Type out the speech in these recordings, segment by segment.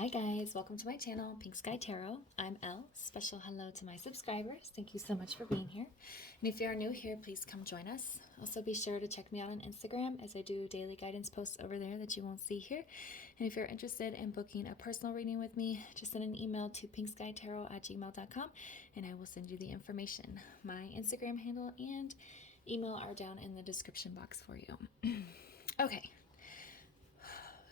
Hi guys, welcome to my channel, Pink Sky Tarot. I'm Elle. Special hello to my subscribers. Thank you so much for being here. And if you are new here, please come join us. Also be sure to check me out on Instagram as I do daily guidance posts over there that you won't see here. And if you're interested in booking a personal reading with me, just send an email to pinkskytarot@gmail.com and I will send you the information. My Instagram handle and email are down in the description box for you. Okay.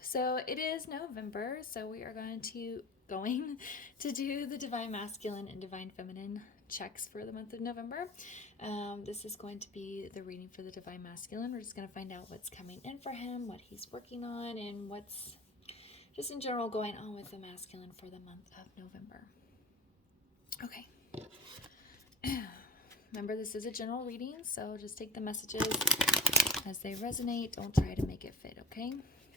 So it is November, so we are going to do the Divine Masculine and Divine Feminine checks for the month of November. This is going to be the reading for the Divine Masculine. We're just going to find out what's coming in for him, what he's working on, and what's just in general going on with the masculine for the month of November. Okay. Remember, this is a general reading, so just take the messages as they resonate. Don't try to make it fit, okay?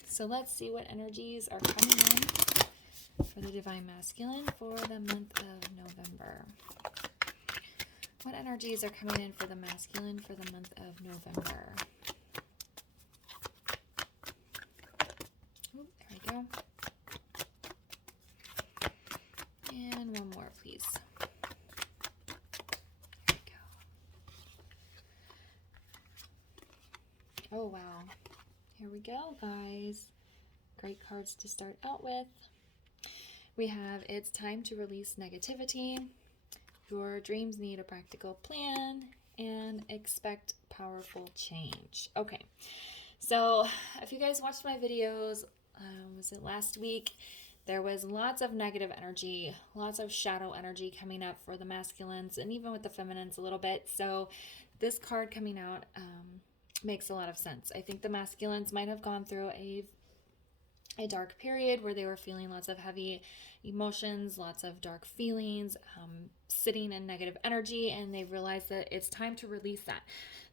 So let's see what energies are coming in for the Divine Masculine for the month of November. What energies are coming in for the masculine for the month of November? Oh, there we go. And one more, please. There we go. Oh, wow. Here we go, guys. Great cards to start out with. We have, it's time to release negativity. Your dreams need a practical plan and expect powerful change. Okay, so if you guys watched my videos, was it last week? There was lots of negative energy, lots of shadow energy coming up for the masculines and even with the feminines a little bit. So this card coming out, makes a lot of sense. I think the masculines might have gone through a dark period where they were feeling lots of heavy emotions, lots of dark feelings, sitting in negative energy, and they realized that it's time to release that.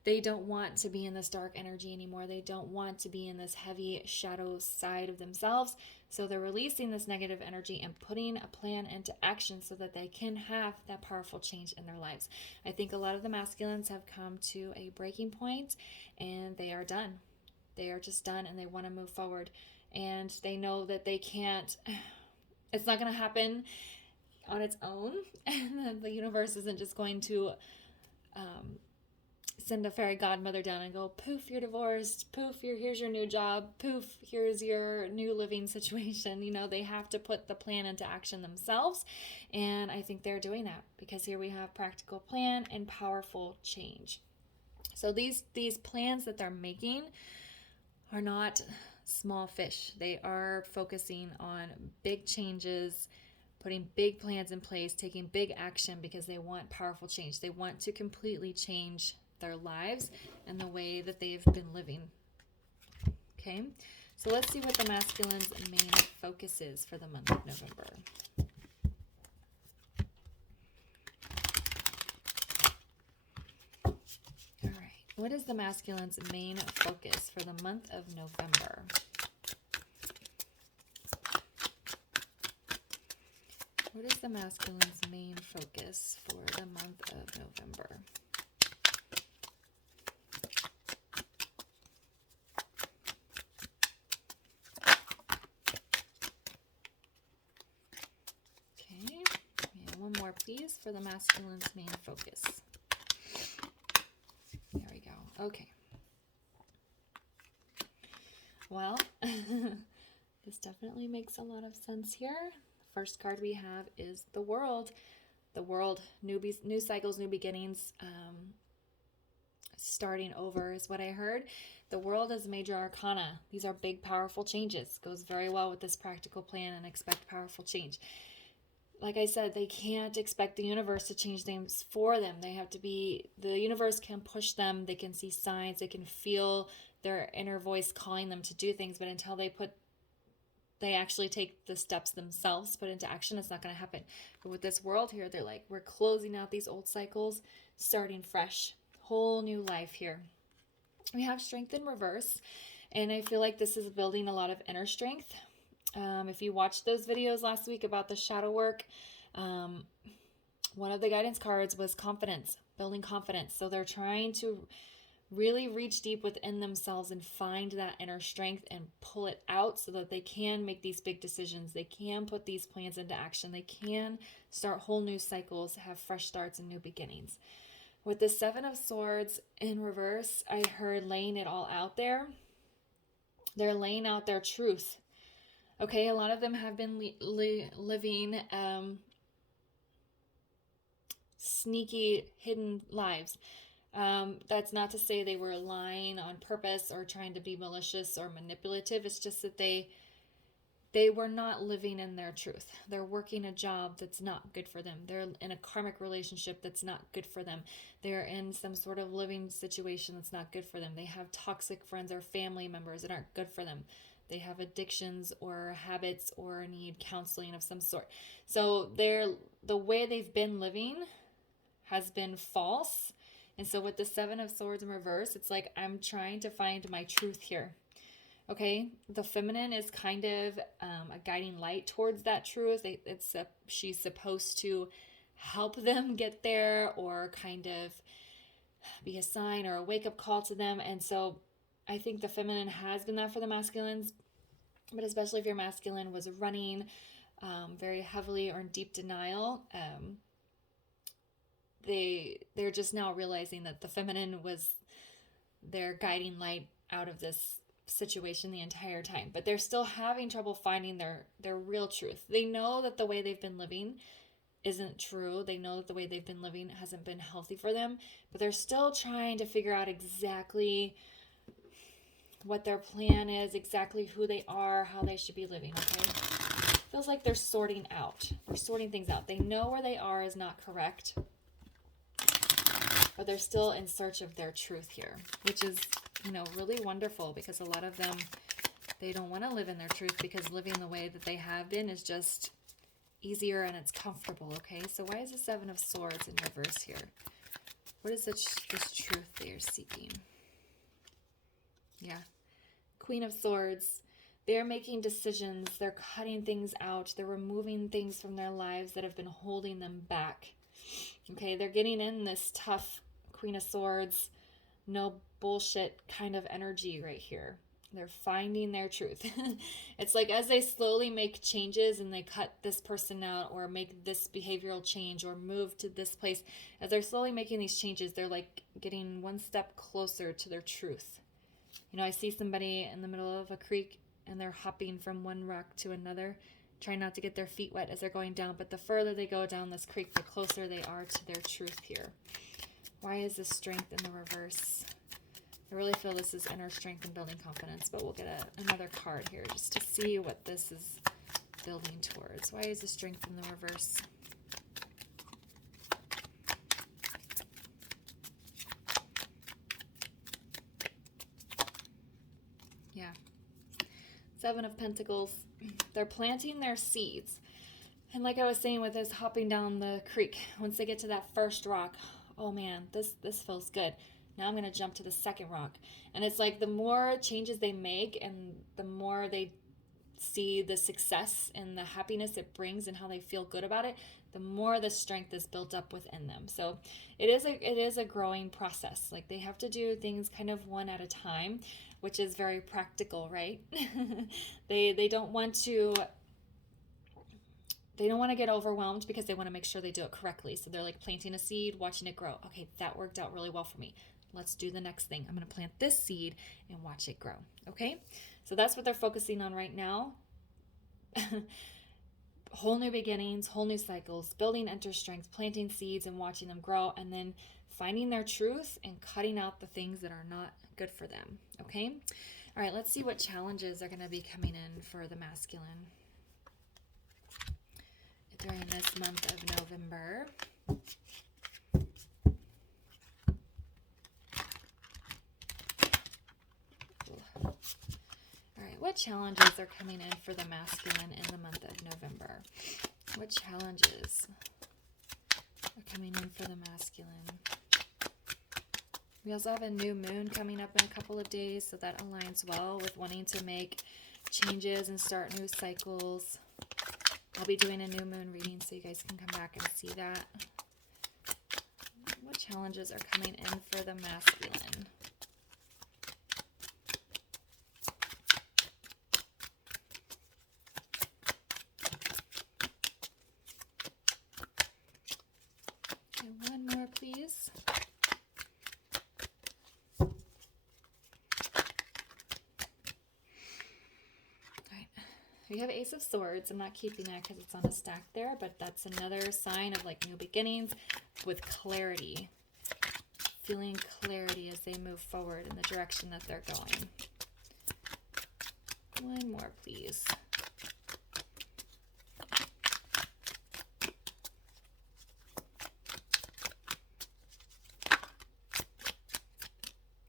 They don't want to be in this dark energy anymore. They don't want to be in this heavy shadow side of themselves. So they're releasing this negative energy and putting a plan into action so that they can have that powerful change in their lives. I think a lot of the masculines have come to a breaking point and they are done. They are just done and they want to move forward. And they know that they can't, it's not going to happen on its own. And the universe isn't just going to send a fairy godmother down and go, poof, you're divorced, poof, here's your new job, poof, here's your new living situation. You know, they have to put the plan into action themselves. And I think they're doing that because here we have practical plan and powerful change. So these plans that they're making are not small fish. They are focusing on big changes, putting big plans in place, taking big action because they want powerful change. They want to completely change their lives and the way that they've been living. Okay, so let's see what the masculine's main focus is for the month of November. All right, what is the masculine's main focus for the month of November? What is the masculine's main focus for the month of November? Okay, and one more, please, for the masculine's main focus. There we go. Okay. Well, this definitely makes a lot of sense here. First card we have is the World. The World, new cycles, new beginnings, starting over is what I heard. The World is major arcana. These are big, powerful changes. Goes very well with this practical plan and expect powerful change. Like I said, they can't expect the universe to change things for them. They have to be, the universe can push them. They can see signs. They can feel their inner voice calling them to do things. But until they actually take the steps themselves, put into action, it's not going to happen. But with this World here, they're like, we're closing out these old cycles, starting fresh, whole new life here. We have Strength in reverse, and I feel like this is building a lot of inner strength. If you watched those videos last week about the shadow work, one of the guidance cards was confidence, building confidence. So they're trying to really reach deep within themselves and find that inner strength and pull it out so that they can make these big decisions. They can put these plans into action. They can start whole new cycles, have fresh starts and new beginnings. With the Seven of Swords in reverse, I heard laying it all out there. They're laying out their truth. Okay, a lot of them have been living sneaky, hidden lives. That's not to say they were lying on purpose or trying to be malicious or manipulative. It's just that they were not living in their truth. They're working a job that's not good for them. They're in a karmic relationship that's not good for them. They're in some sort of living situation that's not good for them. They have toxic friends or family members that aren't good for them. They have addictions or habits or need counseling of some sort. So the way they've been living has been false. And so with the Seven of Swords in reverse, it's like, I'm trying to find my truth here. Okay, the feminine is kind of a guiding light towards that truth. She's supposed to help them get there, or kind of be a sign or a wake-up call to them. And so I think the feminine has been that for the masculines, but especially if your masculine was running very heavily or in deep denial, they're just now realizing that the feminine was their guiding light out of this situation the entire time. But they're still having trouble finding their real truth. They know that the way they've been living isn't true. They know that the way they've been living hasn't been healthy for them, but they're still trying to figure out exactly what their plan is, exactly who they are, how they should be living, okay? Feels like they're sorting out. They're sorting things out. They know where they are is not correct, but they're still in search of their truth here, which is, really wonderful, because a lot of them, they don't want to live in their truth because living the way that they have been is just easier and it's comfortable, okay? So why is the Seven of Swords in reverse here? What is this truth they are seeking? Yeah. Queen of Swords. They're making decisions. They're cutting things out. They're removing things from their lives that have been holding them back. Okay, they're getting in this tough Queen of Swords, no bullshit kind of energy right here. They're finding their truth. It's like as they slowly make changes and they cut this person out or make this behavioral change or move to this place, as they're slowly making these changes, they're like getting one step closer to their truth. I see somebody in the middle of a creek and they're hopping from one rock to another, trying not to get their feet wet as they're going down. But the further they go down this creek, the closer they are to their truth here. Why is this strength in the reverse? I really feel this is inner strength and building confidence, but we'll get another card here just to see what this is building towards. Why is the strength in the reverse? Yeah. Seven of Pentacles. They're planting their seeds. And like I was saying with this hopping down the creek, once they get to that first rock, oh man, this feels good. Now I'm going to jump to the second rock. And it's like the more changes they make and the more they see the success and the happiness it brings and how they feel good about it, the more the strength is built up within them. So it is a growing process. Like they have to do things kind of one at a time, which is very practical, right? They don't want to get overwhelmed because they want to make sure they do it correctly. So they're like planting a seed, watching it grow. Okay, that worked out really well for me. Let's do the next thing. I'm going to plant this seed and watch it grow. Okay? So that's what they're focusing on right now. Whole new beginnings, whole new cycles, building inner strength, planting seeds and watching them grow, and then finding their truth and cutting out the things that are not good for them. Okay? All right, let's see what challenges are going to be coming in for the masculine during this month of November. All right, what challenges are coming in for the masculine in the month of November? What challenges are coming in for the masculine? We also have a new moon coming up in a couple of days, so that aligns well with wanting to make changes and start new cycles. I'll be doing a new moon reading so you guys can come back and see that. What challenges are coming in for the masculine? We have Ace of Swords. I'm not keeping that because it's on a stack there, but that's another sign of like new beginnings with clarity. Feeling clarity as they move forward in the direction that they're going. One more, please.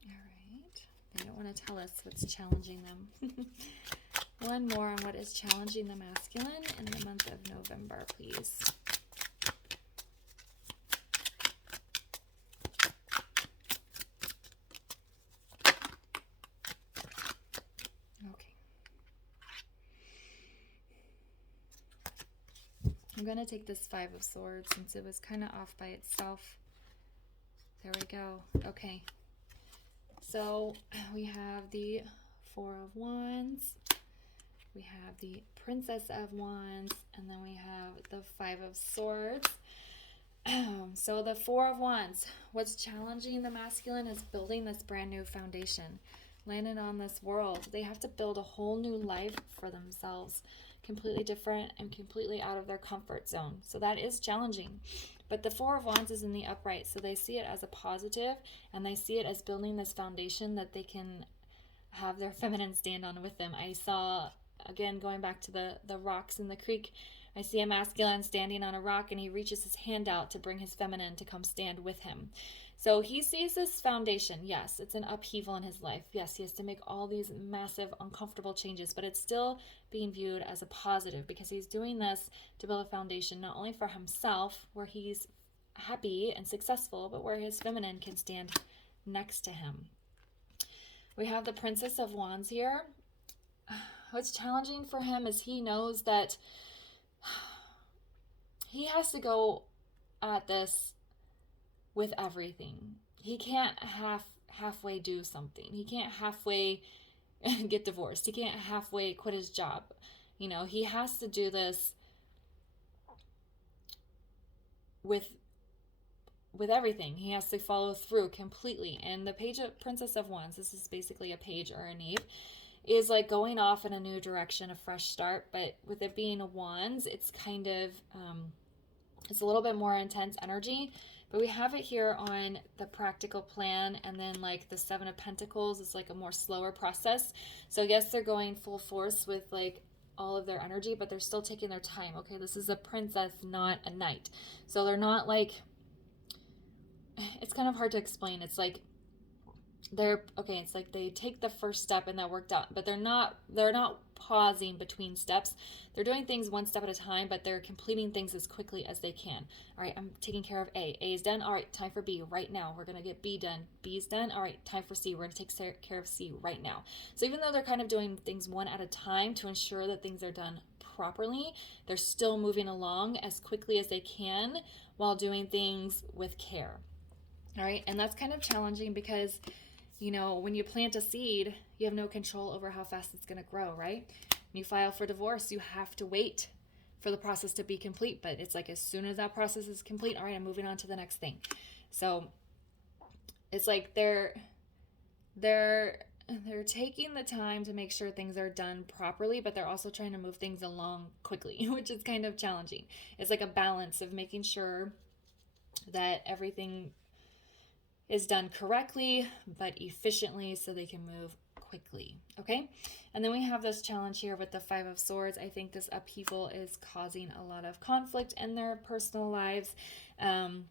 All right. They don't want to tell us what's challenging them. One more on what is challenging the masculine in the month of November, please. Okay. I'm going to take this Five of Swords since it was kind of off by itself. There we go. Okay. So we have the Four of Wands. We have the Princess of Wands, and then we have the Five of Swords. So the Four of Wands, what's challenging the masculine is building this brand new foundation. Landed on this world, they have to build a whole new life for themselves, completely different and completely out of their comfort zone. So that is challenging. But the Four of Wands is in the upright, so they see it as a positive, and they see it as building this foundation that they can have their feminine stand on with them. I saw, again, going back to the rocks in the creek, I see a masculine standing on a rock, and he reaches his hand out to bring his feminine to come stand with him. So he sees this foundation. Yes, it's an upheaval in his life. Yes, he has to make all these massive, uncomfortable changes, but it's still being viewed as a positive because he's doing this to build a foundation not only for himself, where he's happy and successful, but where his feminine can stand next to him. We have the Princess of Wands here. What's challenging for him is he knows that he has to go at this with everything. He can't halfway do something. He can't halfway get divorced. He can't halfway quit his job. You know, he has to do this with everything. He has to follow through completely. And the Princess of Wands, this is basically a page or a knave, is like going off in a new direction, a fresh start. But with it being a wands, it's kind of, it's a little bit more intense energy. But we have it here on the practical plan, and then like the Seven of Pentacles is like a more slower process. So yes, they're going full force with like all of their energy, but they're still taking their time. Okay, this is a princess, not a knight. So they're not like, it's kind of hard to explain. It's like it's like they take the first step and that worked out, but they're not pausing between steps. They're doing things one step at a time, but they're completing things as quickly as they can. All right, I'm taking care of A. A is done. All right, time for B right now. We're going to get B done. B is done. All right, time for C. We're going to take care of C right now. So even though they're kind of doing things one at a time to ensure that things are done properly, they're still moving along as quickly as they can while doing things with care. All right, and that's kind of challenging because, you know, when you plant a seed, you have no control over how fast it's going to grow, right? When you file for divorce, you have to wait for the process to be complete. But it's like as soon as that process is complete, all right, I'm moving on to the next thing. So it's like they're taking the time to make sure things are done properly, but they're also trying to move things along quickly, which is kind of challenging. It's like a balance of making sure that everything is done correctly but efficiently so they can move quickly. Okay, and then we have this challenge here with the Five of Swords. I think this upheaval is causing a lot of conflict in their personal lives. I'm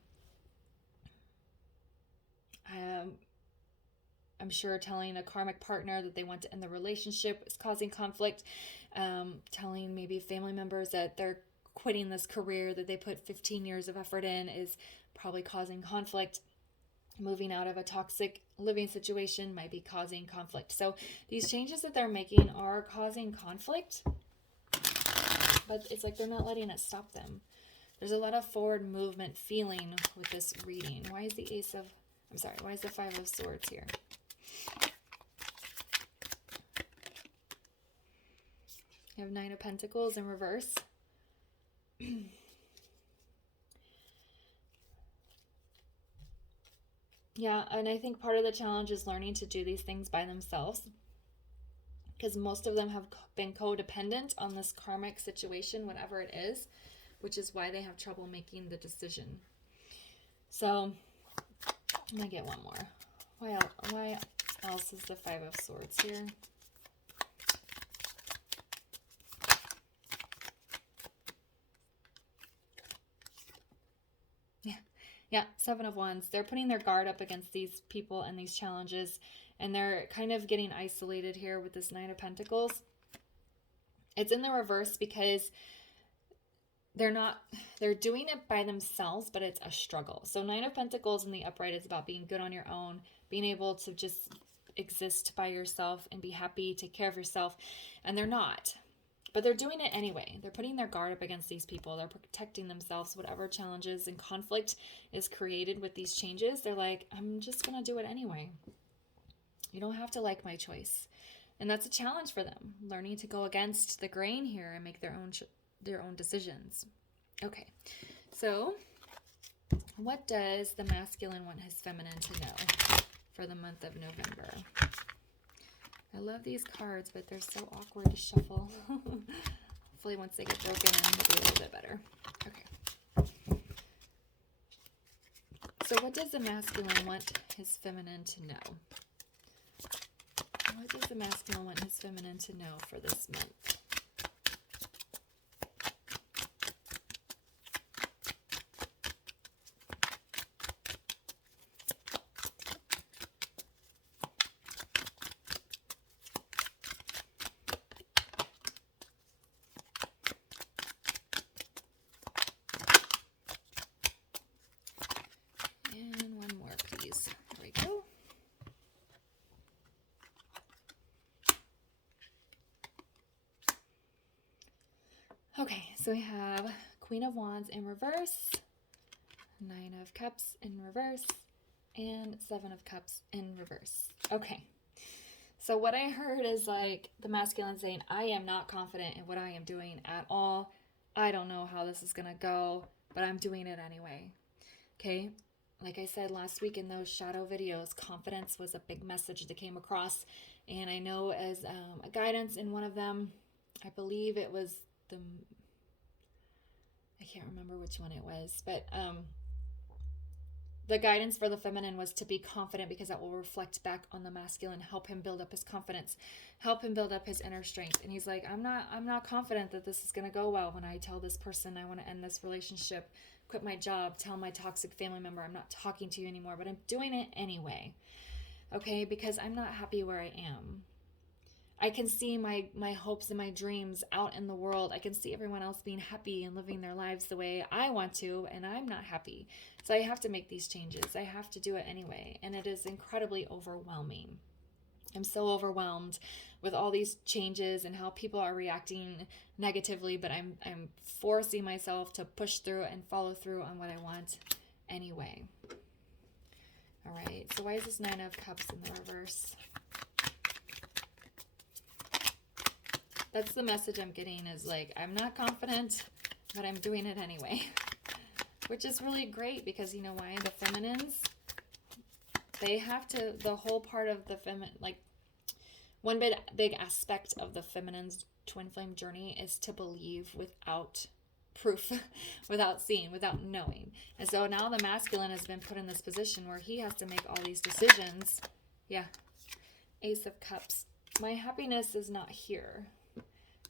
sure telling a karmic partner that they want to end the relationship is causing conflict. Telling maybe family members that they're quitting this career that they put 15 years of effort in is probably causing conflict. Moving out of a toxic living situation might be causing conflict. So these changes that they're making are causing conflict, but it's like they're not letting it stop them. There's a lot of forward movement feeling with this reading. Why is the Five of Swords here? You have Nine of Pentacles in reverse. Yeah, and I think part of the challenge is learning to do these things by themselves. because most of them have been codependent on this karmic situation, whatever it is, which is why they have trouble making the decision. So I'm going to get one more. Why else is the Five of Swords here? Yeah, Seven of Wands. They're putting their guard up against these people and these challenges, and they're kind of getting isolated here with this Nine of Pentacles. It's in the reverse because they're doing it by themselves, but it's a struggle. So Nine of Pentacles in the upright is about being good on your own, being able to just exist by yourself and be happy, take care of yourself, and they're not. But they're doing it anyway. They're putting their guard up against these people. They're protecting themselves. Whatever challenges and conflict is created with these changes, they're like, I'm just going to do it anyway. You don't have to like my choice. And that's a challenge for them, learning to go against the grain here and make their own decisions. Okay, so what does the masculine want his feminine to know for the month of November? I love these cards, but they're so awkward to shuffle. Hopefully once they get broken in, it'll be a little bit better. Okay. So what does the masculine want his feminine to know? What does the masculine want his feminine to know for this month? Okay, so we have Queen of Wands in reverse, Nine of Cups in reverse, and Seven of Cups in reverse. Okay, so what I heard is like the masculine saying, I am not confident in what I am doing at all. I don't know how this is going to go, but I'm doing it anyway. Okay, like I said last week in those shadow videos, confidence was a big message that came across. And I know as a guidance in one of them, I believe it was I can't remember which one it was, but the guidance for the feminine was to be confident because that will reflect back on the masculine, help him build up his confidence, help him build up his inner strength. And he's like, I'm not confident that this is going to go well when I tell this person I want to end this relationship, quit my job, tell my toxic family member I'm not talking to you anymore, but I'm doing it anyway. Okay, because I'm not happy where I am. I can see my hopes and my dreams out in the world. I can see everyone else being happy and living their lives the way I want to, and I'm not happy. So I have to make these changes. I have to do it anyway, and it is incredibly overwhelming. I'm so overwhelmed with all these changes and how people are reacting negatively, but I'm forcing myself to push through and follow through on what I want anyway. All right, so why is this Nine of Cups in the reverse? That's the message I'm getting is like, I'm not confident, but I'm doing it anyway. Which is really great because you know why? The feminines, they have to, the whole part of the feminine, like one big aspect of the feminine's twin flame journey is to believe without proof, without seeing, without knowing. And so now the masculine has been put in this position where he has to make all these decisions. Yeah. Ace of Cups. My happiness is not here.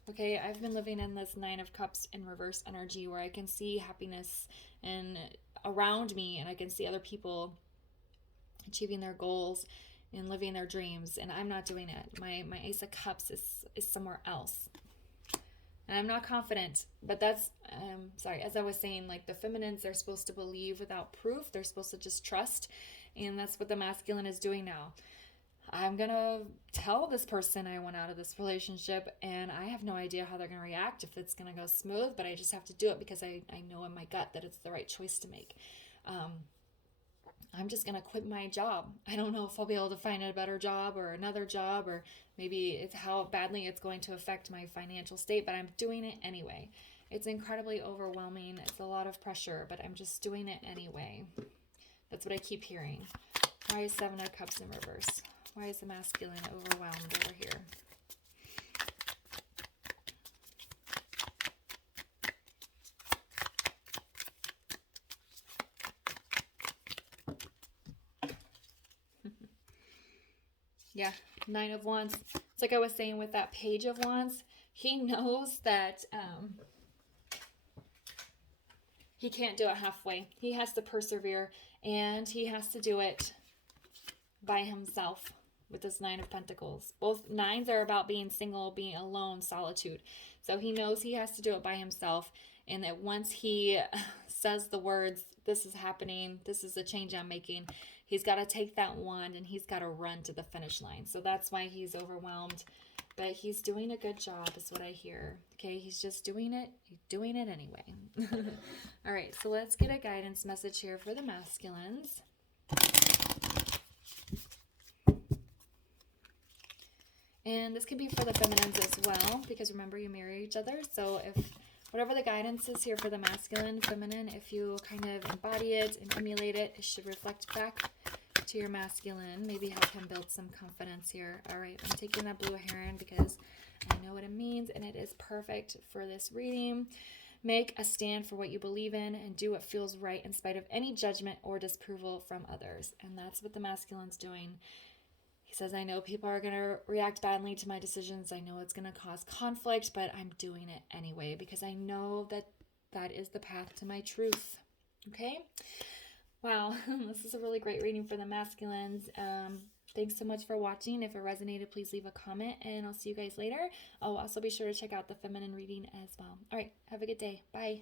Okay, I've been living in this Nine of Cups in reverse energy where I can see happiness and around me, and I can see other people achieving their goals and living their dreams, and I'm not doing it. My Ace of Cups is somewhere else. And I'm not confident, but that's, sorry, as I was saying, like the feminines, they're supposed to believe without proof. They're supposed to just trust, and that's what the masculine is doing now. I'm going to tell this person I want out of this relationship, and I have no idea how they're going to react, if it's going to go smooth, but I just have to do it because I know in my gut that it's the right choice to make. I'm just going to quit my job. I don't know if I'll be able to find a better job or another job, or maybe it's how badly it's going to affect my financial state, but I'm doing it anyway. It's incredibly overwhelming. It's a lot of pressure, but I'm just doing it anyway. That's what I keep hearing. Why is Seven of Cups in reverse? Why is the masculine overwhelmed over here? Yeah, 9 of Wands. It's like I was saying with that Page of Wands. He knows that he can't do it halfway. He has to persevere, and he has to do it by himself with this 9 of Pentacles. Both 9s are about being single, being alone, solitude. So he knows he has to do it by himself, and that once he says the words, this is happening, this is the change I'm making, he's got to take that wand and he's got to run to the finish line. So that's why he's overwhelmed, but he's doing a good job is what I hear. Okay, he's just doing it. He's doing it anyway. All right, so let's get a guidance message here for the masculines. And this could be for the feminines as well, because remember, you marry each other. So if whatever the guidance is here for the masculine, feminine, if you kind of embody it and emulate it, it should reflect back to your masculine. Maybe help him build some confidence here. All right, I'm taking that blue heron because I know what it means, and it is perfect for this reading. Make a stand for what you believe in and do what feels right in spite of any judgment or disapproval from others. And that's what the masculine's doing. He says, I know people are going to react badly to my decisions. I know it's going to cause conflict, but I'm doing it anyway because I know that that is the path to my truth. Okay? Wow, this is a really great reading for the masculines. Thanks so much for watching. If it resonated, please leave a comment, and I'll see you guys later. I'll also be sure to check out the feminine reading as well. All right, have a good day. Bye.